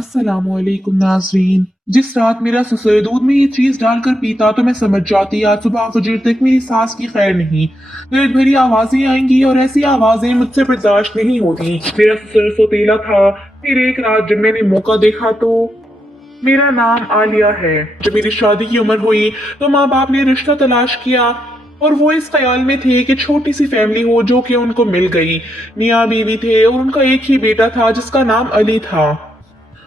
अस्सलामुअलैकुम नाज़रीन। जिस रात मेरा ससुर दूध में ये चीज डालकर पीता तो मैं समझ जाती आज सुबह फजर तक मेरी सास की खैर नहीं। दर्द भरी आवाजें आएंगी और ऐसी आवाजें मुझसे बर्दाश्त नहीं होती। मेरा ससुर सोतीला था। फिर एक रात जब मैंने मौका देखा तो मेरा नाम आलिया है। जब मेरी शादी की उम्र हुई तो माँ बाप ने रिश्ता तलाश किया और वो इस ख्याल में थे कि छोटी सी फैमिली हो जो कि उनको मिल गई। मियाँ बीवी थे और उनका एक ही बेटा था जिसका नाम अली था।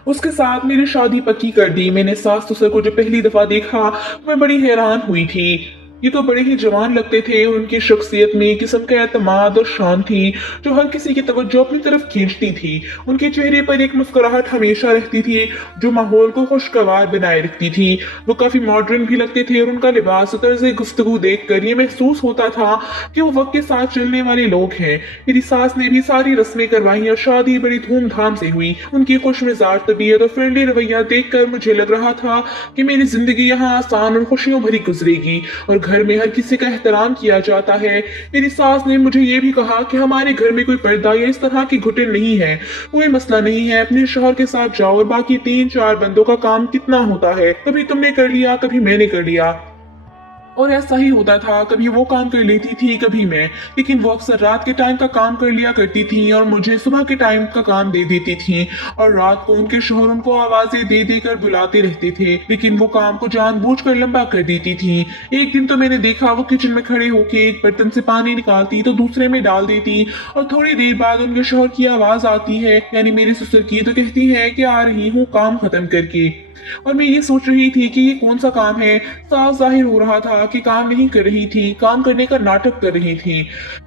उसके साथ मेरी शादी पक्की कर दी। मैंने सास ससुर को जब पहली दफा देखा तो मैं बड़ी हैरान हुई थी। ये तो बड़े ही जवान लगते थे और उनकी शख्सियत में एक किस्म का एतमाद और शान थी जो हर किसी की तवज्जो अपनी तरफ खींचती थी। उनके चेहरे पर एक मुस्कुराहट हमेशा रहती थी जो माहौल को खुशगवार बनाए रखती थी। वो काफी मॉडर्न भी लगते थे और उनका लिबास और तर्ज गुफ्तगू देख कर ये महसूस होता था कि वो वक्त के साथ चलने वाले लोग हैं। मेरी सास ने भी सारी रस्में करवाई और शादी बड़ी धूमधाम से हुई। उनकी खुश मिजाज तबीयत और फ्रेंडली रवैया देखकर मुझे लग रहा था कि मेरी जिंदगी यहाँ आसान और खुशियों भरी गुजरेगी और घर में हर किसी का एहतराम किया जाता है। मेरी सास ने मुझे ये भी कहा कि हमारे घर में कोई पर्दा या इस तरह की घुटन नहीं है। कोई मसला नहीं है, अपने शौहर के साथ जाओ और बाकी 3-4 बंदों का काम कितना होता है, कभी तुमने कर लिया कभी मैंने कर लिया। और ऐसा ही होता था, कभी वो काम कर लेती थी कभी मैं। लेकिन वो अक्सर रात के टाइम का काम कर लिया करती थी और मुझे सुबह के टाइम का काम दे देती थी। और रात को उनके शोहर उनको आवाजें दे देकर बुलाते रहते थे, लेकिन वो काम को जानबूझकर लंबा कर देती थी। एक दिन तो मैंने देखा वो किचन में खड़े होकर एक बर्तन से पानी निकालती तो दूसरे में डाल देती और थोड़ी देर बाद उनके शोहर की आवाज आती है, यानी मेरे ससुर की, तो कहती है कि आ रही हूँ काम खत्म करके। और मैं ये सोच रही थी कि ये कौन सा काम है। साफ जाहिर हो रहा था कि काम नहीं कर रही थी, काम करने का नाटक कर रही थी।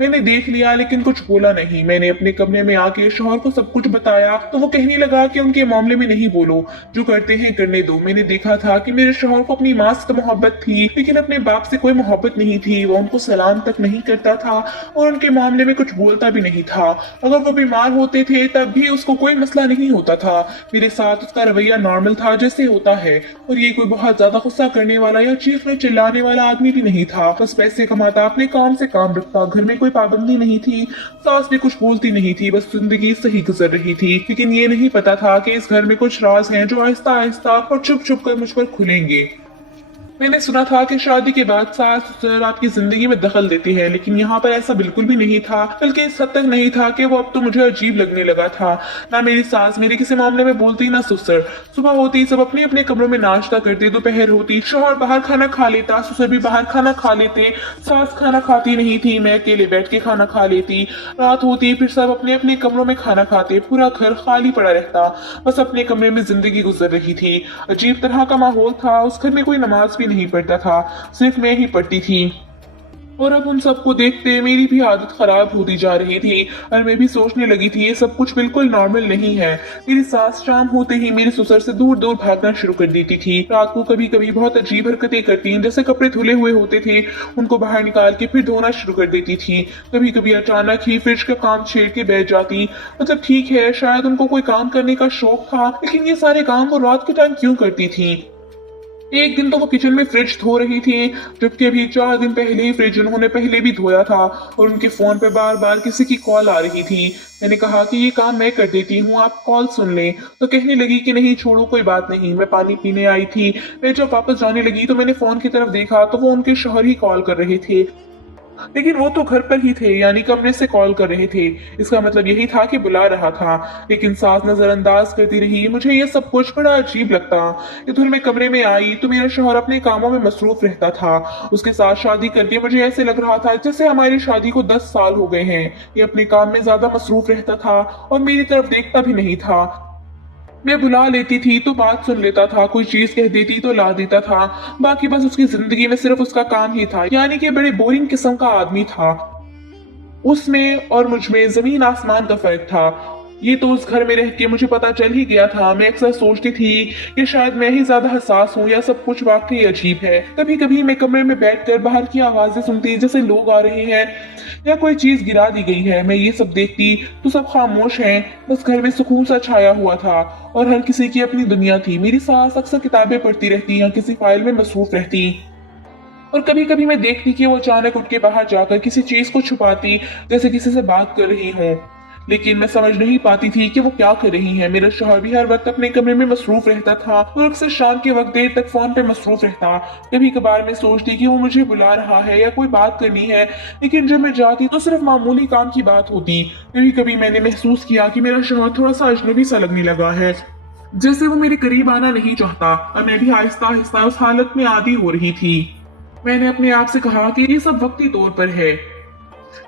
मैंने देख लिया लेकिन कुछ बोला नहीं। मैंने अपने कमरे में आके शौहर को सब कुछ बताया तो वो कहने लगा कि उनके मामले में नहीं बोलो, जो करते हैं करने दो। मैंने देखा था कि मेरे शौहर को अपनी माँ से तो मोहब्बत थी लेकिन अपने बाप से कोई मोहब्बत नहीं थी। वो उनको सलाम तक नहीं करता था और उनके मामले में कुछ बोलता भी नहीं था। अगर वो बीमार होते थे तब भी उसको कोई मसला नहीं होता था। मेरे साथ उसका रवैया नॉर्मल था जैसे होता है। और ये कोई बहुत ज्यादा गुस्सा करने वाला या चीखने चिल्लाने वाला आदमी भी नहीं था। बस पैसे कमाता, अपने काम से काम रखता, घर में कोई पाबंदी नहीं थी। सास भी कुछ बोलती नहीं थी, बस जिंदगी सही गुजर रही थी। लेकिन ये नहीं पता था कि इस घर में कुछ राज हैं जो आहिस्ता आहिस्ता और छुप छुप कर मुझ पर खुलेंगे। मैंने सुना था कि शादी के बाद सास ससुर आपकी जिंदगी में दखल देती है, लेकिन यहाँ पर ऐसा बिल्कुल भी नहीं था। बल्कि इस हद तक नहीं था कि वो अब तो मुझे अजीब लगने लगा था। ना मेरी सास मेरे किसी मामले में बोलती, ना ससुर। सुबह होती सब अपने अपने कमरों में नाश्ता करते, दोपहर होती शौहर बाहर खाना खा लेता, ससुर भी बाहर खाना खा लेते। सास खाना खाती नहीं थी, मैं अकेले बैठ के खाना खा लेती। रात होती फिर सब अपने अपने कमरों में खाना खाते, पूरा घर खाली पड़ा रहता। बस अपने कमरे में जिंदगी गुजर रही थी। अजीब तरह का माहौल था। उस घर में कोई नमाज भी नहीं पढ़ता था, सिर्फ मैं ही पढ़ती थी। और अब उन सबको देखते मेरी भी आदत खराब होती जा रही थी और मैं भी सोचने लगी थी ये सब कुछ बिल्कुल नॉर्मल नहीं है। मेरी सास शाम होते ही मेरे ससुर से दूर दूर भागना शुरू कर देती थी। रात को कभी कभी बहुत अजीब हरकतें करती, जैसे कपड़े धुले हुए होते थे उनको बाहर निकाल के फिर धोना शुरू कर देती थी। कभी कभी अचानक ही फ्रिज का काम छेड़ के बैठ जाती। मतलब ठीक है, शायद उनको कोई काम करने का शौक था, लेकिन ये सारे काम वो रात के टाइम क्यों करती थी। एक दिन तो वो किचन में फ्रिज धो रही थी, जबकि अभी 4 दिन पहले ही फ्रिज उन्होंने पहले भी धोया था और उनके फोन पे बार बार किसी की कॉल आ रही थी। मैंने कहा कि ये काम मैं कर देती हूँ, आप कॉल सुन लें। तो कहने लगी कि नहीं छोड़ो, कोई बात नहीं, मैं पानी पीने आई थी। मैं जब वापस जाने लगी तो मैंने फोन की तरफ देखा तो वो उनके शौहर ही कॉल कर रहे थे, लेकिन वो तो घर पर ही थे, यानी कमरे से कॉल कर रहे थे। इसका मतलब यही था कि बुला रहा था। लेकिन सास नजरअंदाज करती रही। मुझे ये सब कुछ बड़ा अजीब लगता। इधर मैं कमरे में आई तो मेरा शौहर अपने कामों में मसरूफ रहता था। उसके साथ शादी करके मुझे ऐसे लग रहा था जैसे हमारी शादी को 10 साल हो गए हैं। ये अपने काम में ज्यादा मसरूफ रहता था और मेरी तरफ देखता भी नहीं था। मैं बुला लेती थी तो बात सुन लेता था, कोई चीज कह देती तो ला देता था। बाकी बस उसकी जिंदगी में सिर्फ उसका काम ही था, यानी कि बड़े बोरिंग किस्म का आदमी था। उसमें और मुझ में जमीन आसमान का फर्क था। ये तो उस घर में रह के मुझे पता चल ही गया था। मैं अक्सर सोचती थी कि शायद मैं ही ज्यादा हसास हूँ या सब कुछ वाकई अजीब है। कभी कभी मैं कमरे में बैठकर बाहर की आवाजें सुनती, जैसे लोग आ रहे हैं या कोई चीज गिरा दी गई है। मैं ये सब देखती तो सब खामोश हैं, बस घर में सुकून सा छाया हुआ था और हर किसी की अपनी दुनिया थी। मेरी सास अक्सर किताबें पढ़ती रहती या किसी फाइल में मसरूफ रहती और कभी कभी मैं देखती कि वो अचानक उठ के बाहर जाकर किसी चीज को छुपाती, जैसे किसी से बात कर रही हो। लेकिन मैं समझ नहीं पाती थी कि वो क्या कर रही है। मेरा शौहर भी हर वक्त अपने कमरे में मसरूफ रहता था और अक्सर शाम के वक्त देर तक फोन पे मसरूफ रहता। कभी कभार मैं सोचती कि वो मुझे बुला रहा है या कोई बात करनी है, लेकिन जब मैं जाती तो सिर्फ मामूली काम की बात होती। कभी कभी मैंने महसूस किया कि मेरा शौहर थोड़ा सा अजनबी सा लगने लगा है, जैसे वो मेरे करीब आना नहीं चाहता, और मैं भी आहिस्ता आहिस्ता उस हालत में आदी हो रही थी। मैंने अपने आप से कहा कि ये सब वक्ती तौर पर है,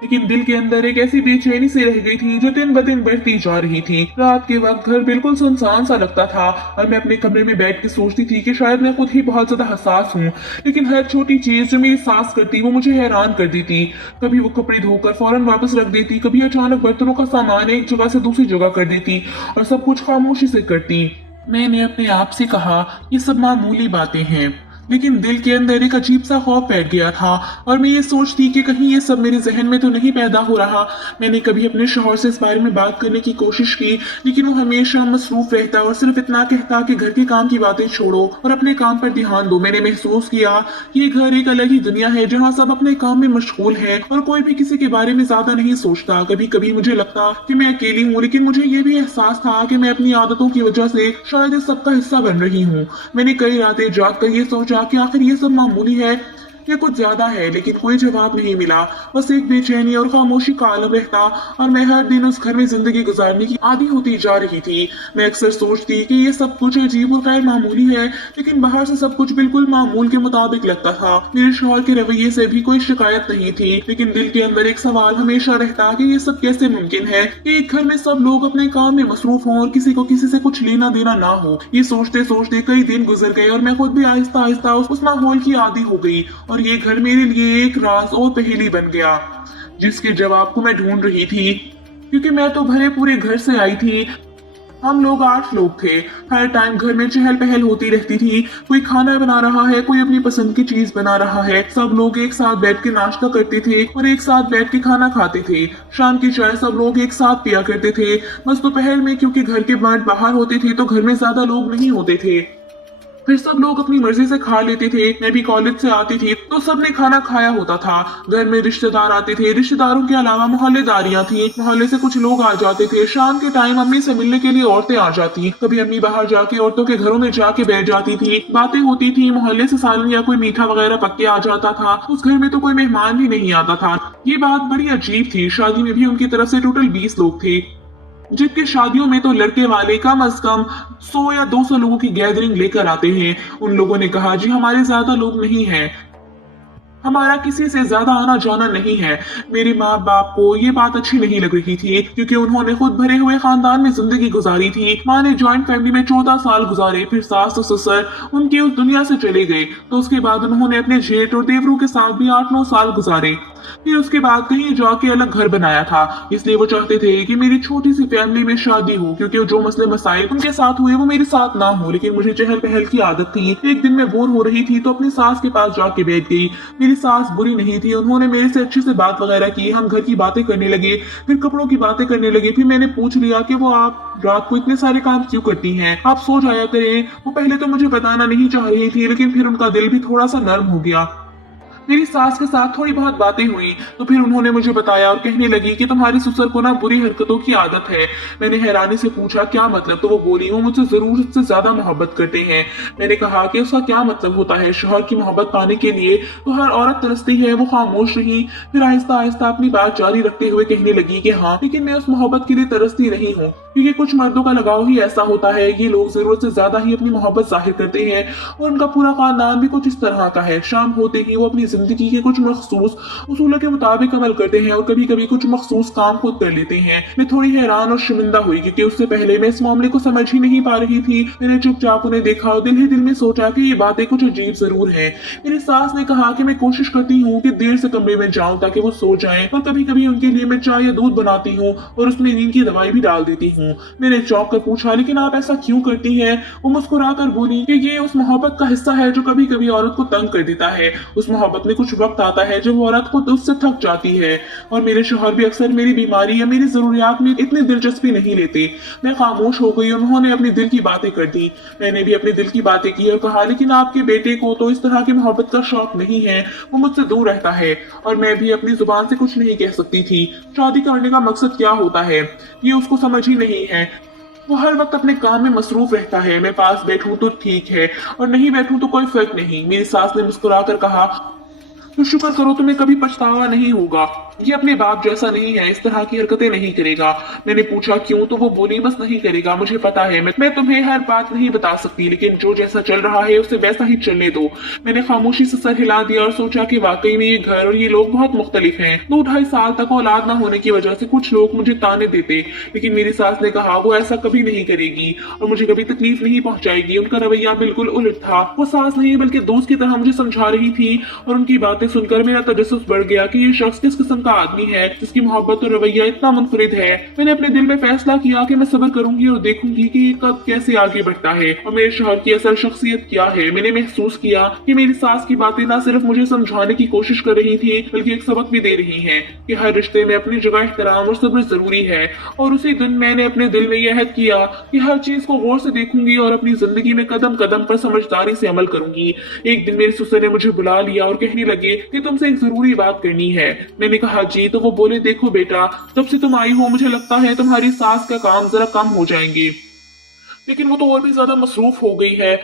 लेकिन दिल के अंदर एक ऐसी बेचैनी सी रह गई थी जो दिन ब दिन बढ़ती जा रही थी। रात के वक्त घर बिल्कुल सुनसान सा लगता था और मैं अपने कमरे में बैठ के सोचती थी कि शायद मैं खुद ही बहुत ज्यादा हसास हूँ, लेकिन हर छोटी चीज जो मेरी सास करती वो मुझे हैरान कर देती। कभी वो कपड़े धोकर फौरन वापस रख देती, कभी अचानक बर्तनों का सामान एक जगह से दूसरी जगह कर देती और सब कुछ खामोशी से करती। मैंने अपने आप से कहा ये सब मामूली बातें हैं, लेकिन दिल के अंदर एक अजीब सा खौफ बैठ गया था और मैं ये सोचती कि कहीं ये सब मेरे जहन में तो नहीं पैदा हो रहा। मैंने कभी अपने शौहर से इस बारे में बात करने की कोशिश की, लेकिन वो हमेशा मसरूफ रहता और सिर्फ इतना कहता कि घर के काम की बातें छोड़ो और अपने काम पर ध्यान दो। मैंने महसूस किया कि ये घर एक अलग ही दुनिया है जहाँ सब अपने काम में मशगूल है और कोई भी किसी के बारे में ज्यादा नहीं सोचता। कभी कभी मुझे लगता कि मैं अकेली हूँ, लेकिन मुझे ये भी एहसास था कि मैं अपनी आदतों की वजह से शायद इस सबका हिस्सा बन रही हूँ। मैंने कई रातें जाग कर ये सोचा कि आखिर ये सब मामूली है या कुछ ज्यादा है, लेकिन कोई जवाब नहीं मिला। बस एक बेचैनी और खामोशी का आलम रहता और मैं हर दिन उस घर में जिंदगी गुजारने की आदी होती जा रही थी। मैं अक्सर सोचती कि ये सब कुछ अजीब और गैर मामूली है, लेकिन बाहर से सब कुछ बिल्कुल मामूल के मुताबिक लगता था। मेरे शौहर के रवैये से भी कोई शिकायत नहीं थी, लेकिन दिल के अंदर एक सवाल हमेशा रहता कि ये सब कैसे मुमकिन है कि एक घर में सब लोग अपने काम में मसरूफ हों और किसी को किसी से कुछ लेना देना ना हो। ये सोचते सोचते कई दिन गुजर गए और मैं खुद भी आहिस्ता आहिस्ता उस माहौल की आदी हो गई और ये घर मेरे लिए एक राज और पहेली बन गया जिसके जवाब को मैं ढूंढ रही थी, क्योंकि मैं तो भरे पूरे घर से आई थी। हम लोग 8 लोग थे। हर टाइम घर में चहल पहल होती रहती थी। कोई खाना बना रहा है, कोई अपनी पसंद की चीज बना रहा है। सब लोग एक साथ बैठ के नाश्ता करते थे और एक साथ बैठ के खाना खाते थे। शाम की चाय सब लोग एक साथ पिया करते थे। बस दोपहर में क्योंकि घर के मर्द बाहर होते थे तो घर में ज्यादा लोग नहीं होते थे, फिर सब लोग अपनी मर्जी से खा लेते थे। मैं भी कॉलेज से आती थी तो सबने खाना खाया होता था। घर में रिश्तेदार आते थे, रिश्तेदारों के अलावा मोहल्लेदारियां थी, मोहल्ले से कुछ लोग आ जाते थे। शाम के टाइम अम्मी से मिलने के लिए औरतें आ जाती। कभी अम्मी बाहर जाके औरतों के घरों में जाके बैठ जाती थी, बातें होती थी। मोहल्ले से सालन या कोई मीठा वगैरह पक के आ जाता था। उस घर में तो कोई मेहमान भी नहीं आता था। ये बात बड़ी अजीब थी। शादी में भी उनकी तरफ से टोटल 20 लोग थे, जिनके शादियों में तो लड़के वाले कम अज कम 100 या 200 लोगों की गैदरिंग लेकर आते हैं। उन लोगों ने कहा जी हमारे ज्यादा लोग नहीं हैं, हमारा किसी से ज्यादा आना जाना नहीं है। मेरे माँ बाप को ये बात अच्छी नहीं लग रही थी, क्योंकि उन्होंने खुद भरे हुए खानदान में जिंदगी गुजारी थी। माँ ने जॉइंट फैमिली में 14 साल गुजारे, फिर सास और ससुर उनके उस दुनिया से चले गए, तो उसके बाद उन्होंने अपने जेठ और देवरों के साथ भी 8-9 साल गुजारे। फिर उसके बाद कहीं जाके अलग घर बनाया था। इसलिए वो चाहते थे कि मेरी छोटी सी फैमिली में शादी हो, क्योंकि जो मसले मसाइल उनके साथ हुए वो मेरे साथ ना हो। लेकिन मुझे चहल पहल की आदत थी। एक दिन मैं बोर हो रही थी तो अपनी सास के पास जाके बैठ गई। मेरी सास बुरी नहीं थी, उन्होंने मेरे से अच्छे से बात वगैरह की। हम घर की बातें करने लगे, फिर कपड़ों की बातें करने लगे। फिर मैंने पूछ लिया कि वो आप रात को इतने सारे काम क्यों करती हैं, आप सो जाया करें। वो पहले तो मुझे बताना नहीं चाह रही थी, लेकिन फिर उनका दिल भी थोड़ा सा नर्म हो गया। मेरी सास के साथ थोड़ी बहुत बातें हुई तो फिर उन्होंने मुझे बताया और कहने लगी कि तुम्हारे ससुर को ना बुरी हरकतों की आदत है। मैंने हैरानी से पूछा क्या मतलब, तो वो बोली वो मुझसे जरूरत से ज्यादा मोहब्बत करते हैं। मैंने कहा कि उसका क्या मतलब होता है। शौहर की मोहब्बत पाने के लिए तो हर औरत तरसती है। वो खामोश रही, फिर आहिस्ता आहिस्ता अपनी बात जारी रखते हुए कहने लगी कि हाँ, लेकिन मैं उस मोहब्बत के लिए तरसती नहीं हूँ, क्योंकि कुछ मर्दों का लगाव ही ऐसा होता है। ये लोग जरूरत से ज्यादा ही अपनी मोहब्बत जाहिर करते हैं और उनका पूरा खानदान भी कुछ इस तरह का है। शाम होते ही वो अपनी जिंदगी के कुछ मखसूस उसूलों के मुताबिक अमल करते हैं और कभी कभी कुछ मखसूस काम खुद कर लेते हैं। मैं थोड़ी हैरान और शर्मिंदा हुई, क्योंकि उससे पहले मैं इस मामले को समझ ही नहीं पा रही थी। मैंने चुपचाप उन्हें देखा और दिल ही दिल में सोचा कि ये बातें कुछ अजीब जरूर हैं। मेरी सास ने कहा कि मैं कोशिश करती हूँ कि देर से कमरे में जाऊं ताकि वो सो जाएं, और कभी कभी उनके लिए मैं चाय या दूध बनाती हूँ और उसमें नींद की दवाई भी डाल देती हूँ। हूँ। मैंने चौंक कर पूछा, लेकिन आप ऐसा क्यों करती हैं? वो मुस्कुरा कर बोली कि ये उस मोहब्बत का हिस्सा है जो कभी कभी औरत को तंग कर देता है। उस मोहब्बत में कुछ वक्त आता है जब औरत खुद उससे थक जाती है, और मेरे शौहर भी अक्सर मेरी बीमारी या मेरी जरूरियात में इतनी दिलचस्पी नहीं लेते। मैं खामोश हो गई। उन्होंने अपनी दिल की बातें कर दी। मैंने भी अपने दिल की बातें की और कहा, लेकिन आपके बेटे को तो इस तरह की मोहब्बत का शौक नहीं है, वो मुझसे दूर रहता है। और मैं भी अपनी जुबान से कुछ नहीं कह सकती थी। शादी करने का मकसद क्या होता है ये उसको समझ ही नहीं है। वो हर वक्त अपने काम में मसरूफ रहता है। मैं पास बैठूं तो ठीक है, और नहीं बैठूं तो कोई फर्क नहीं। मेरी सास ने मुस्कुरा कर कहा, तो शुक्र करो तुम्हें कभी पछतावा नहीं होगा। ये अपने बाप जैसा नहीं है, इस तरह की हरकतें नहीं करेगा। मैंने पूछा क्यों, तो वो बोली, बस नहीं करेगा, मुझे पता है। मैं तुम्हें हर बात नहीं बता सकती, लेकिन जो जैसा चल रहा है उसे वैसा ही चलने दो। मैंने खामोशी से सर हिला दिया और सोचा कि वाकई में ये घर और ये लोग बहुत मुख्तलिफ हैं। 2-2.5 साल तक औलाद ना होने की वजह से कुछ लोग मुझे ताने देते, लेकिन मेरी सास ने कहा वो ऐसा कभी नहीं करेगी और मुझे कभी तकलीफ नहीं पहुंचाएगी। उनका रवैया बिल्कुल उलट था। वो सास नहीं बल्कि दोस्त की तरह मुझे समझा रही थी, और उनकी बातें सुनकर मेरा तजस्सुस बढ़ गया कि ये शख्स किस किस्म का आदमी है जिसकी मोहब्बत और रवैया इतना मुनफरिद है। मैंने अपने दिल में फैसला किया कि मैं सब्र करूंगी और देखूंगी कि ये कब कैसे आगे बढ़ता है और मेरे शौहर की असल शख्सियत क्या है। मैंने महसूस किया कि मेरी सास की बातें न सिर्फ मुझे समझाने की कोशिश कर रही थी, बल्कि एक सबक भी दे रही हैं कि हर रिश्ते में अपनी जगह एहतराम और सब्र जरूरी है। और उसी दिन मैंने अपने दिल में यह अहद किया कि हर चीज को गौर से देखूंगी और अपनी जिंदगी में कदम कदम पर समझदारी से अमल करूंगी। एक दिन मेरे ससुर ने मुझे बुला लिया और कहने लगे कि तुमसे एक जरूरी बात करनी है। मैंने कहा जी। तो वो बोले, देखो बेटा, जब से तुम आई हो मुझे लगता है तुम्हारी सास का काम जरा कम हो जाएंगे, लेकिन वो तो और भी ज्यादा मसरूफ हो गई है।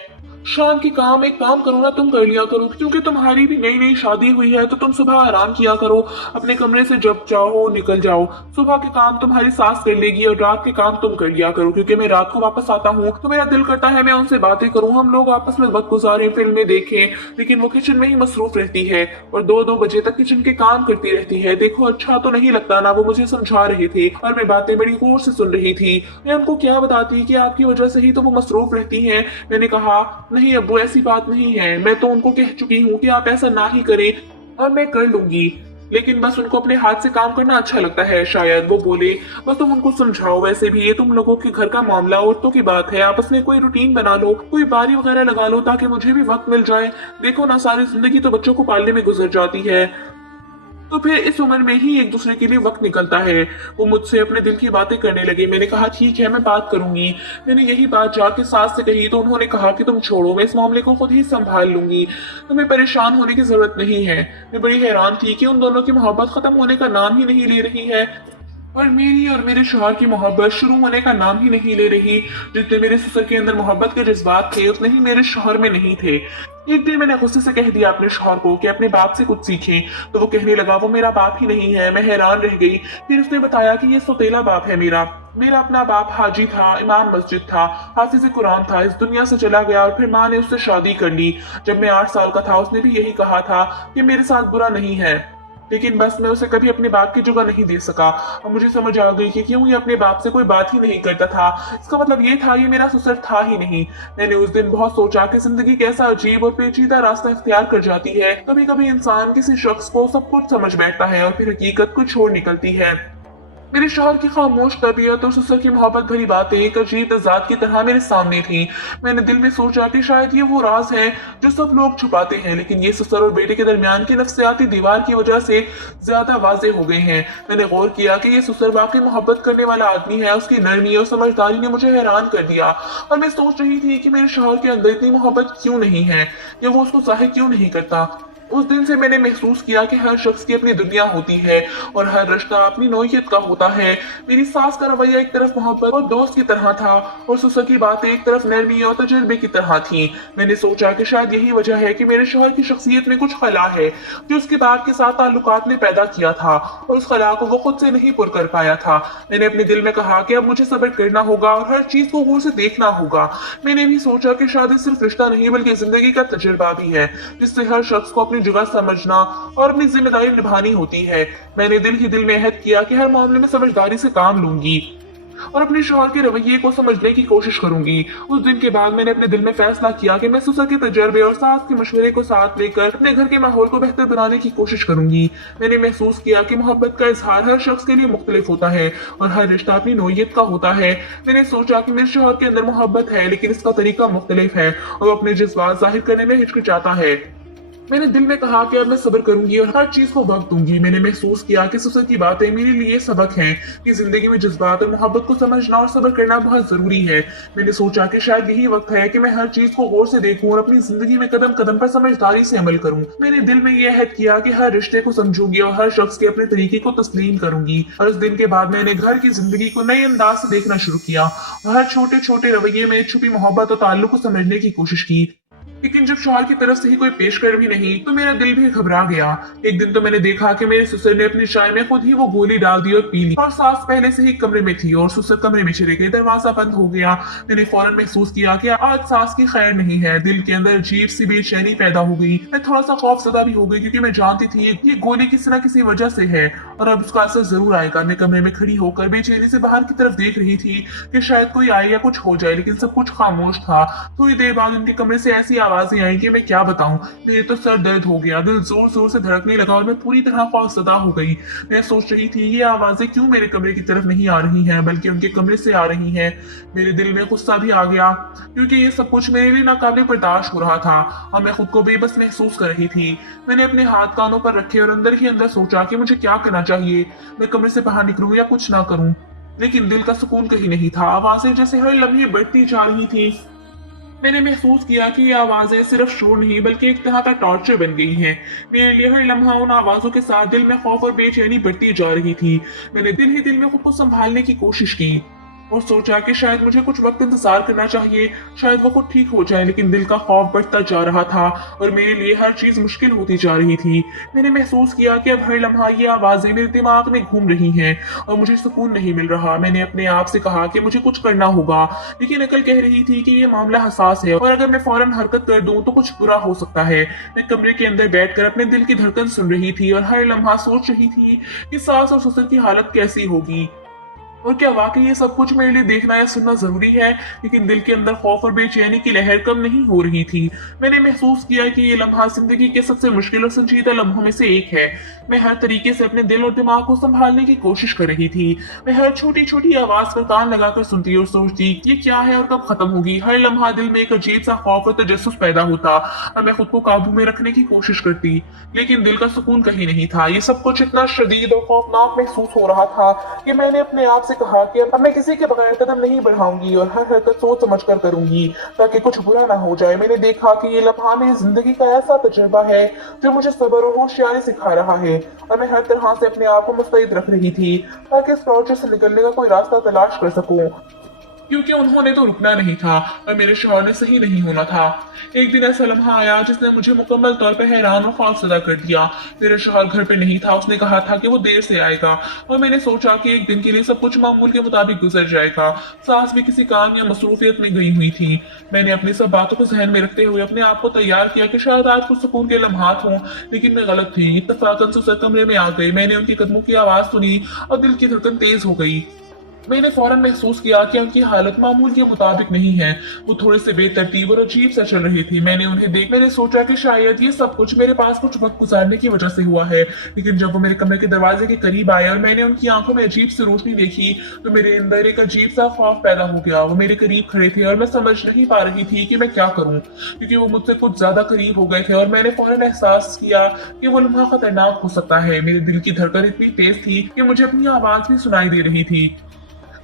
शाम की काम एक काम करो ना, तुम कर लिया करो, क्योंकि तुम्हारी भी नई नई शादी हुई है, तो तुम सुबह आराम किया करो, अपने कमरे से जब चाहो निकल जाओ। सुबह के काम तुम्हारी सास कर लेगी और रात के काम तुम कर लिया करो, क्योंकि मैं रात को वापस आता हूँ तो मेरा दिल करता है मैं उनसे बातें करूँ, हम लोग आपस में वक्त गुजारें, फिल्में देखें। लेकिन वो किचन में ही मसरूफ रहती है और 2-2 बजे तक किचन के काम करती रहती है। देखो अच्छा तो नहीं लगता ना। वो मुझे समझा रहे थे और मैं बातें बड़ी गौर से सुन रही थी। मैं उनको क्या बताती कि आपकी वजह से ही तो वो मसरूफ रहती हैं। मैंने कहा, नहीं अब्बू, ऐसी बात नहीं है। मैं तो उनको कह चुकी हूँ कि आप ऐसा ना ही करें और मैं कर लूंगी, लेकिन बस उनको अपने हाथ से काम करना अच्छा लगता है शायद। वो बोले, बस तुम उनको समझाओ, वैसे भी ये तुम लोगों के घर का मामला, औरतों की बात है, आपस में कोई रूटीन बना लो, कोई बारी वगैरह लगा लो ताकि मुझे भी वक्त मिल जाए। देखो ना, सारी जिंदगी तो बच्चों को पालने में गुजर जाती है, तो फिर इस उम्र में ही एक दूसरे के लिए वक्त निकलता है। वो मुझसे अपने दिल की बातें करने लगे। मैंने कहा ठीक है, मैं बात करूंगी। मैंने यही बात जाके सास से कही तो उन्होंने कहा कि तुम छोड़ो, मैं इस मामले को खुद ही संभाल लूंगी, तुम्हें परेशान होने की जरूरत नहीं है। मैं बड़ी हैरान थी कि उन दोनों की मोहब्बत खत्म होने का नाम ही नहीं ले रही है, और मेरी और मेरे शौहर की मोहब्बत शुरू होने का नाम ही नहीं ले रही। जितने मेरे ससुर के अंदर मोहब्बत के जज्बात थे उतने ही मेरे शौहर में नहीं थे। एक दिन मैंने गुस्से से कह दिया अपने शौहर को कि अपने बाप से कुछ सीखें, तो वो कहने लगा वो मेरा बाप ही नहीं है। मैं हैरान रह गई। फिर उसने बताया कि ये सौतेला बाप है मेरा। मेरा अपना बाप हाजी था, इमाम मस्जिद था, हाफिज कुरान था, इस दुनिया से चला गया और फिर माँ ने उससे शादी कर ली। जब मैं 8 साल का था उसने भी यही कहा था कि मेरे साथ बुरा नहीं है, लेकिन बस मैं उसे कभी अपने बाप की जगह नहीं दे सका। और मुझे समझ आ गई कि क्यों ये अपने बाप से कोई बात ही नहीं करता था। इसका मतलब ये था ये मेरा ससुर था ही नहीं। मैंने उस दिन बहुत सोचा कि जिंदगी कैसा अजीब और पेचीदा रास्ता इख्तियार कर जाती है। कभी कभी इंसान किसी शख्स को सब कुछ समझ बैठता है और फिर हकीकत को छोड़ निकलती है। मेरे शौहर की खामोश तबीयत और ससुर की मोहब्बत भरी बातें एक अजीब तजाद की तरह मेरे सामने थी। मैंने दिल में सोचा कि शायद ये वो राज है जो सब लोग छुपाते हैं, लेकिन ये ससुर और बेटे के दरमियान की नफ्सियाती दीवार की वजह से ज्यादा वाजे हो गए हैं। मैंने गौर किया कि ये ससुर वाकई मोहब्बत करने वाला आदमी है। उसकी नरमी और समझदारी ने मुझे हैरान कर दिया, और मैं सोच रही थी कि मेरे शौहर के अंदर इतनी मोहब्बत क्यों नहीं है, या वो उसको जाहिर क्यों नहीं करता। उस दिन से मैंने महसूस किया कि हर शख्स की अपनी दुनिया होती है और हर रिश्ता अपनी नौइयत का होता है। मेरी सास का रवैया एक तरफ मोहब्बत और दोस्त की तरह था, और ससुर की बातें एक तरफ नरमी और तजुर्बे की तरह थी। मैंने सोचा कि शायद यही वजह है कि मेरे शौहर की शख्सियत में कुछ खला है जो उसके बाप के साथ ताल्लुकात ने पैदा किया था, और उस खला को वो खुद से नहीं पुर कर पाया था। मैंने अपने दिल में कहा कि अब मुझे सब्र करना होगा और हर चीज को गौर से देखना होगा। मैंने भी सोचा कि शादी सिर्फ रिश्ता नहीं बल्कि जिंदगी का तजुर्बा भी है, जिससे हर शख्स को अपनी जगह समझना और अपनी जिम्मेदारी निभानी होती है। मैंने दिल ही दिल में अहद किया कि हर मामले में समझदारी से काम लूंगी। और अपने शौहर के रवैये को समझने की कोशिश करूंगी। उस दिन के बाद मैंने अपने दिल में फैसला किया कि मैं ससुर के तजर्बे और सास के मशवरे को साथ लेकर अपने घर के माहौल को बेहतर बनाने की कोशिश करूंगी। मैंने महसूस किया कि मोहब्बत का इजहार हर शख्स के लिए मुख्तलिफ होता है और हर रिश्ता अपनी नोयत का होता है। मैंने सोचा कि मेरे शौहर के अंदर मोहब्बत है, लेकिन इसका तरीका मुख्तलिफ है और वो अपने जज्बात जाहिर करने में हिचकिचाता है। मैंने दिल में कहा कि अब मैं सब्र करूंगी और हर चीज को वक्त दूंगी। मैंने महसूस किया कि ससुर की बातें मेरे लिए सबक हैं कि जिंदगी में जज्बात और मोहब्बत को समझना और सब्र करना बहुत जरूरी है। मैंने सोचा कि शायद यही वक्त है कि मैं हर चीज को गौर से देखूं और अपनी जिंदगी में कदम कदम पर समझदारी से अमल करूं। मैंने दिल में यह अहद किया कि हर रिश्ते को समझूंगी और हर शख्स के अपने तरीके को तस्लीम करूंगी। और उस दिन के बाद मैंने घर की जिंदगी को नए अंदाज से देखना शुरू किया और हर छोटे छोटे रवैये में छुपी मोहब्बत और ताल्लुक को समझने की कोशिश की। लेकिन जब शौहर की तरफ से ही कोई पेशकर भी नहीं तो मेरा दिल भी घबरा गया। एक दिन तो मैंने देखा कि मेरे ससुर ने अपनी चाय में खुद ही वो गोली डाल दी और पी ली और सास पहले से ही कमरे में थी और ससुर कमरे में चले गए। दरवाजा बंद हो गया। मैंने फौरन महसूस किया कि आज सास की खैर नहीं है। दिल के अंदर अजीब सी बेचैनी पैदा हो गई। मैं थोड़ा सा खौफजदा भी हो गई क्योंकि मैं जानती थी ये गोली किसी न किसी वजह से है और अब उसका असर जरूर आएगा। मैं कमरे में खड़ी होकर बेचैनी से बाहर की तरफ देख रही थी कि शायद कोई आए या कुछ हो जाए, लेकिन सब कुछ खामोश था। थोड़ी देर बाद उनके कमरे से ऐसी आवाजें आई कि मैं क्या बताऊं। मेरे तो सर दर्द हो गया, दिल जोर जोर से धड़कने लगा और मैं पूरी तरह खौफजदा हो गई। मैं सोच रही थी ये आवाजें क्यों मेरे कमरे की तरफ नहीं आ रही हैं बल्कि उनके कमरे से आ रही हैं। मेरे दिल में गुस्सा भी आ गया क्योंकि ये सब कुछ मेरे लिए नाकाबिल बर्दाश्त हो रहा था और मैं खुद को बेबस महसूस कर रही थी। मैंने अपने हाथ कानों पर रखे और अंदर ही अंदर सोचा कि मुझे क्या करना चाहिए। मैं कमरे से बाहर निकलूं या कुछ ना करूं, लेकिन दिल का सुकून कहीं नहीं था। आवाजें जैसे हर लम्हे बढ़ती जा रही थी। मैंने महसूस किया कि ये आवाजें सिर्फ शोर नहीं बल्कि एक तरह का टॉर्चर बन गई हैं। मेरे लिए हर लम्हा उन आवाजों के साथ दिल में खौफ और बेचैनी बढ़ती जा रही थी। मैंने दिल ही दिल में खुद को संभालने की कोशिश की और सोचा कि शायद मुझे कुछ वक्त इंतजार करना चाहिए, शायद वो खुद ठीक हो जाए, लेकिन दिल का खौफ बढ़ता जा रहा था और मेरे लिए हर चीज मुश्किल होती जा रही थी। मैंने महसूस किया कि अब हर लम्हा ये आवाजें मेरे दिमाग में घूम रही हैं और मुझे सुकून नहीं मिल रहा। मैंने अपने आप से कहा कि मुझे कुछ करना होगा, लेकिन अकल कह रही थी कि ये मामला हसास है और अगर मैं फौरन हरकत कर दूं तो कुछ बुरा हो सकता है। मैं कमरे के अंदर बैठकर अपने दिल की धड़कन सुन रही थी और हर लम्हा सोच रही थी कि सास और ससुर की हालत कैसी होगी और क्या वाकई ये सब कुछ मेरे लिए देखना या सुनना जरूरी है। लेकिन दिल के अंदर खौफ और बेचैनी की लहर कम नहीं हो रही थी। मैंने महसूस किया कि ये लम्हा जिंदगी के सबसे मुश्किल और संजीदा लम्हों में से एक है। मैं हर तरीके से अपने दिल और दिमाग को संभालने की कोशिश कर रही थी। मैं हर छोटी छोटी आवाज पर कान लगाकर सुनती और सोचती ये क्या है और कब खत्म होगी। हर लम्हा दिल में एक अजीब सा खौफ और तजस्सुस पैदा होता और मैं खुद को काबू में रखने की कोशिश करती, लेकिन दिल का सुकून कहीं नहीं था। ये सब कुछ इतना शदीद और खौफनाक महसूस हो रहा था कि मैंने अपने आप से कहा कि अब मैं किसी के बगैर कदम नहीं बढ़ाऊंगी और हर हरकत सोच समझ कर करूंगी ताकि कुछ बुरा ना हो जाए। मैंने देखा कि ये लम्हा मेरी जिंदगी का ऐसा तजुर्बा है जो मुझे सब्र और होशियारी सिखा रहा है और मैं हर तरह से अपने आप को मुस्तैद रख रही थी ताकि इस टॉर्चर से निकलने का कोई रास्ता तलाश कर सकूं, क्योंकि उन्होंने तो रुकना नहीं था और मेरे शौहर ने सही नहीं होना था। एक दिन ऐसा लम्हा आया जिसने मुझे मुकम्मल तौर पर हैरान और खौफजदा कर दिया। मेरे शौहर घर पे नहीं था। उसने कहा था कि वो देर से आएगा और मैंने सोचा कि एक दिन के लिए सब कुछ मामूल के मुताबिक गुजर जाएगा। सास भी किसी काम या मसरूफियत में गई हुई थी। मैंने अपनी सब बातों को जहन में रखते हुए अपने आप को तैयार किया कि शायद आज कुछ सुकून के लम्हात हों, लेकिन मैं गलत थी। इत्तफाकन ससुर कमरे में आ गए। मैंने उनके कदमों की आवाज सुनी और दिल की धड़कन तेज हो गई। मैंने फौरन महसूस किया कि उनकी हालत मामूल के मुताबिक नहीं है। वो थोड़े से बेतरतीब और अजीब सा चल रही थी। मैंने उन्हें देख मैंने सोचा कि शायद ये सब कुछ मेरे पास कुछ वक्त गुजारने की वजह से हुआ है, लेकिन जब वो मेरे कमरे के दरवाजे के करीब आए और मैंने उनकी आंखों में अजीब सी रोशनी देखी तो मेरे अंदर एक अजीब सा खौफ पैदा हो गया। वो मेरे करीब खड़े थे और मैं समझ नहीं पा रही थी कि मैं क्या करूं, क्योंकि वो मुझसे कुछ ज्यादा करीब हो गए थे और मैंने फौरन एहसास किया कि वो लम्हा खतरनाक हो सकता है। मेरे दिल की धड़कन इतनी तेज थी कि मुझे अपनी आवाज भी सुनाई दे रही थी।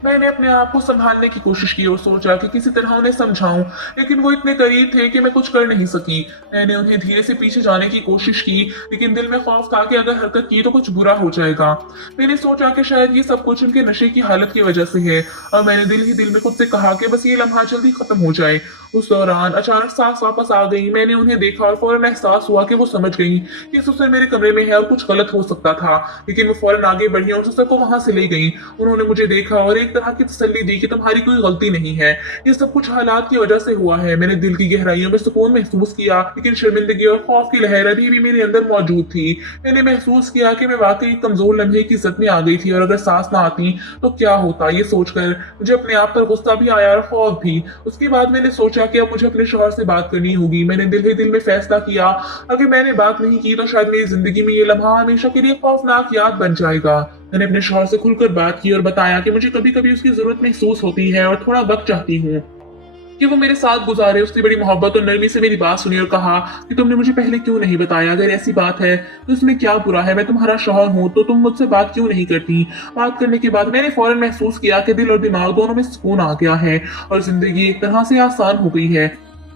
मैंने अपने आप को संभालने की कोशिश की और सोचा कि किसी तरह उन्हें समझाऊं, लेकिन वो इतने करीब थे कि मैं कुछ कर नहीं सकी। मैंने उन्हें धीरे से पीछे जाने की कोशिश की, लेकिन दिल में खौफ था कि अगर हरकत की तो कुछ बुरा हो जाएगा। मैंने सोचा कि शायद ये सब कुछ उनके नशे की हालत की वजह से है और मैंने दिल ही दिल में खुद से कहा कि बस ये लम्हा जल्दी खत्म हो जाए। उस दौरान अचानक सांस वापस आ गई। मैंने उन्हें देखा और फौरन एहसास हुआ कि वो समझ गई कि ससुर मेरे कमरे में है और कुछ गलत हो सकता था, लेकिन वो फौरन आगे बढ़ी और ससुर को वहां से ले गई। उन्होंने मुझे देखा और एक एक तरह की तसल्ली दी कि तुम्हारी कोई गलती नहीं है, ये सब कुछ हालात की वजह से हुआ है। मैंने दिल की गहराइयों में सुकून महसूस किया, लेकिन शर्मिंदगी और खौफ की लहर अभी भी मेरे अंदर मौजूद थी। मैंने महसूस किया कि मैं वाकई कमजोर लम्हे की जद में आ गई थी, और अगर सांस ना आती तो क्या होता, ये सोचकर मुझे अपने आप पर गुस्सा भी आया और खौफ भी। उसके बाद मैंने सोचा कि अब मुझे अपने शौहर से बात करनी होगी। मैंने दिल ही दिल में फैसला किया, अगर मैंने बात नहीं की तो शायद मेरी जिंदगी में ये लम्हा हमेशा के लिए खौफनाक याद बन जाएगा। मैंने अपने शौहर से खुलकर बात की और बताया कि मुझे कभी कभी उसकी जरूरत महसूस होती है और थोड़ा वक्त चाहती हूँ कि वो मेरे साथ गुजारे। उसने बड़ी मोहब्बत और नरमी से मेरी बात सुनी और कहा कि तुमने मुझे पहले क्यों नहीं बताया, अगर ऐसी बात है तो इसमें क्या बुरा है, मैं तुम्हारा शौहर हूँ तो तुम मुझसे बात क्यों नहीं करती। बात करने के बाद मैंने फौरन महसूस किया कि दिल और दिमाग दोनों में सुकून आ गया है और जिंदगी एक तरह से आसान हो गई है।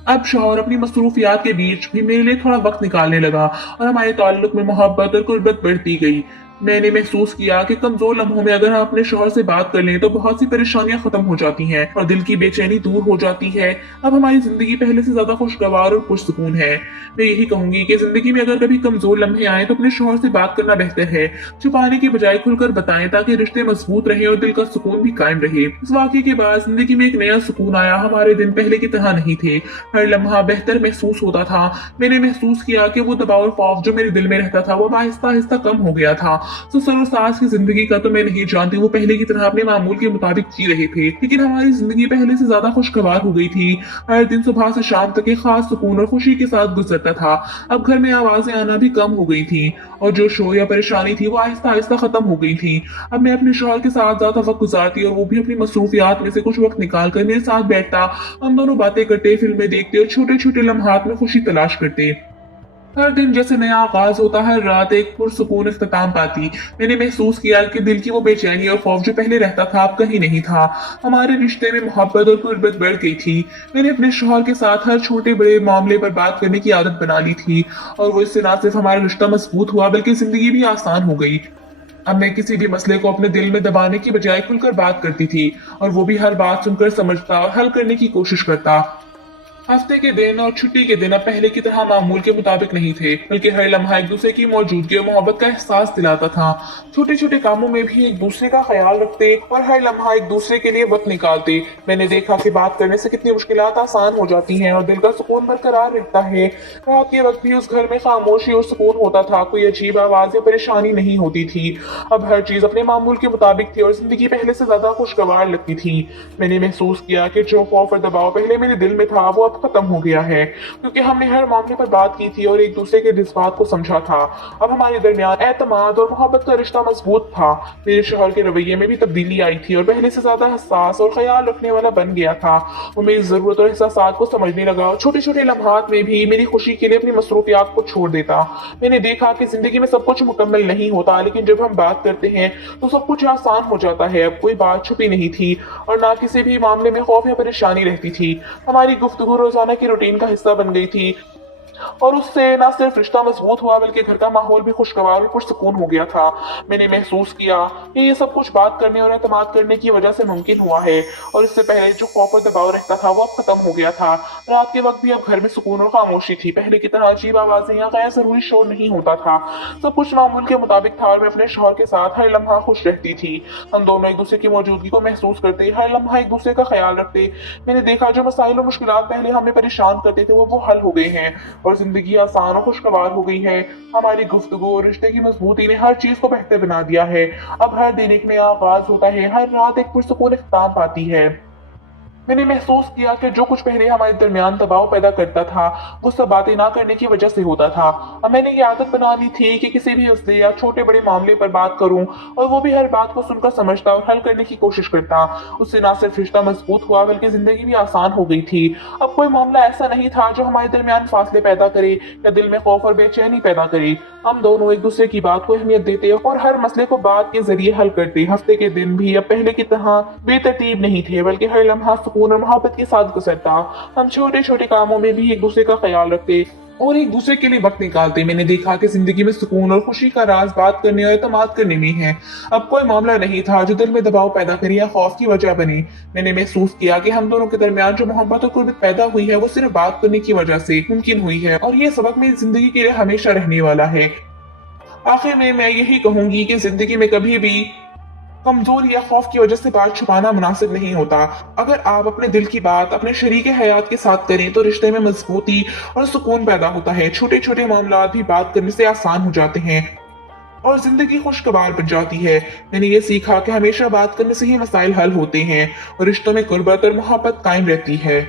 अब शौहर अपनी मसरूफियात के बीच भी मेरे लिए थोड़ा वक्त निकालने लगा और हमारे ताल्लुक में मोहब्बत और कुर्बत बढ़ती गई। मैंने महसूस किया कि कमजोर लम्हों में अगर हम अपने शौहर से बात कर लें तो बहुत सी परेशानियां खत्म हो जाती हैं और दिल की बेचैनी दूर हो जाती है। अब हमारी जिंदगी पहले से ज्यादा खुशगवार और पुरसुकून है। मैं यही कहूंगी कि जिंदगी में अगर कभी कमजोर लम्हे आए तो अपने शौहर से बात करना बेहतर है, छुपाने की बजाय खुलकर बताएं ताकि रिश्ते मजबूत रहे और दिल का सुकून भी कायम रहे। इस वाकये के बाद जिंदगी में एक नया सुकून आया। हमारे दिन पहले की तरह नहीं थे, हर लम्हा बेहतर महसूस होता था। मैंने महसूस किया कि वो दबाव और खौफ जो मेरे दिल में रहता था वो आहिस्ता आहिस्ता कम हो गया था। ससुर और सास की जिंदगी का तो मैं नहीं जानती, वो पहले की तरह अपने मामूल के मुताबिक जी रहे थे, लेकिन हमारी जिंदगी पहले से ज्यादा खुशगवार हो गई थी। हर दिन सुबह से शाम तक एक खास सुकून और खुशी के साथ गुजरता था। अब घर में आवाजें आना भी कम हो गई थी और जो शोर या परेशानी थी वो आहिस्ता आहिस्ता खत्म हो गई थी। अब मैं अपने शौहर के साथ ज्यादा वक्त गुजारती और वो भी अपनी मसरूफियात में से कुछ वक्त निकाल कर मेरे साथ बैठता। हम दोनों बातें करते, फिल्में देखते और छोटे छोटे लम्हात में खुशी तलाश करते। हर दिन जैसे नया आगाज होता, हर रात एक पुरसुकून इख्तिताम पाती। मैंने महसूस किया कि दिल की वो बेचैनी और खौफ जो पहले रहता था अब कहीं नहीं था। हमारे रिश्ते में मोहब्बत और कुर्बत बढ़ गई थी। मैंने अपने शौहर के साथ हर छोटे बड़े मामले पर बात करने की आदत बना ली थी और वो इससे न सिर्फ हमारा रिश्ता मजबूत हुआ बल्कि जिंदगी भी आसान हो गई। अब मैं किसी भी मसले को अपने दिल में दबाने की बजाय खुलकर बात करती थी और वो भी हर बात सुनकर समझता और हल करने की कोशिश करता। हफ्ते के दिन और छुट्टी के दिन अब पहले की तरह मामूल के मुताबिक नहीं थे, बल्कि हर लम्हा एक दूसरे की मौजूदगी और मोहब्बत का एहसास दिलाता था। छोटे छोटे कामों में भी एक दूसरे का ख्याल रखते और हर लम्हा एक दूसरे के लिए वक्त निकालते। मैंने देखा कि बात करने से कितनी मुश्किलात आसान हो जाती हैं और दिल का सुकून बरकरार रहता है। रात के वक्त भी उस घर में खामोशी और सुकून होता था, कोई अजीब आवाज या परेशानी नहीं होती थी। अब हर चीज अपने मामूल के मुताबिक थी और जिंदगी पहले से ज्यादा खुशगवार लगती थी। मैंने महसूस किया कि जो खौफ और दबाव पहले मेरे दिल में था वो खत्म हो गया है, क्योंकि हमने हर मामले पर बात की थी और एक दूसरे के जज्बात को समझा था। अब हमारे दरमियान एतमाद और मोहब्बत का रिश्ता मजबूत था। मेरे शौहर के रवैये में भी तब्दीली आई थी और पहले से ज्यादा हसास और ख्याल रखने वाला बन गया था। वो मेरी जरूरत और एहसासात को समझने लगा और छोटे छोटे लम्हात में भी मेरी खुशी के लिए अपनी मसरूफियात को छोड़ देता। मैंने देखा कि जिंदगी में सब कुछ मुकम्मल नहीं होता, लेकिन जब हम बात करते हैं तो सब कुछ आसान हो जाता है। अब कोई बात छुपी नहीं थी और ना किसी भी मामले में खौफ या परेशानी रहती थी। हमारी गुफ्तगू रोजाना की रूटीन का हिस्सा बन गई थी और उससे ना सिर्फ रिश्ता मजबूत हुआ बल्कि घर का माहौल भी खुशगवार और पुरसुकून हो गया था। मैंने महसूस किया कि ये सब कुछ बात करने और एतमाद करने की वजह से मुमकिन हुआ है और इससे पहले जो खौफ और दबाव रहता था वो अब खत्म हो गया था। रात के वक्त भी अब घर में सुकून और खामोशी थी। पहले की तरह अजीब आवाजें या गैर जरूरी शोर नहीं होता था। सब कुछ मामूल के मुताबिक था और मैं अपने शौहर के साथ हर लम्हा खुश रहती थी। हम दोनों एक दूसरे की मौजूदगी को महसूस करते, हर लम्हा एक दूसरे का ख्याल रखते। मैंने देखा जो मसाइल और मुश्किलात पहले हमें परेशान करते थे वो हल हो गए हैं और जिंदगी आसान और खुशगवार हो गई है। हमारी गुफ्तगू और रिश्ते की मजबूती ने हर चीज को बेहतर बना दिया है। अब हर दिन एक नया आगाज होता है, हर रात एक पुरसुकून इख्तिताम पाती है। मैंने महसूस किया कि जो कुछ पहले हमारे दरमियान दबाव पैदा करता था वो सब बातें ना करने की वजह से होता था। अब मैंने ये आदत बना ली थी कि किसी भी मसले या छोटे बड़े मामले पर बात करूं और वो भी हर बात को सुनकर समझता और हल करने की कोशिश करता। उससे ना सिर्फ रिश्ता मजबूत हुआ बल्कि जिंदगी भी आसान हो गई थी। अब कोई मामला ऐसा नहीं था जो हमारे दरमियान फासले पैदा करे या दिल में खौफ और बेचैनी पैदा करे। हम दोनों एक दूसरे की बात को अहमियत देते और हर मसले को बात के जरिए हल करते। हफ्ते के दिन भी अब पहले की तरह बेतरतीब नहीं थे बल्कि हर लम्हा सुकून और मोहब्बत के साथ गुजरता। हम छोटे छोटे कामों में भी एक दूसरे का ख्याल रखते और एक दूसरे के लिए वक्त निकालते। मैंने देखा कि जिंदगी में सुकून और खुशी का राज बात करने और एतमाद करने में है। अब कोई मामला नहीं था जो दिल में दबाव पैदा करे या खौफ की वजह बने। मैंने महसूस किया कि हम दोनों के दरमियान जो मोहब्बत और कुर्बत पैदा हुई है वो सिर्फ बात करने की वजह से मुमकिन हुई है और ये सबक मेरी जिंदगी के लिए हमेशा रहने वाला है। आखिर में मैं यही कहूंगी कि जिंदगी में कभी भी कमजोरी या खौफ की वजह से बात छुपाना मुनासिब नहीं होता। अगर आप अपने दिल की बात अपने शरीक हयात के साथ करें तो रिश्ते में मजबूती और सुकून पैदा होता है। छोटे छोटे मामला भी बात करने से आसान हो जाते हैं और जिंदगी खुशगवार बन जाती है। मैंने ये सीखा कि हमेशा बात करने से ही मसाइल हल होते हैं और रिश्तों में कुर्बत और मोहब्बत कायम रहती है।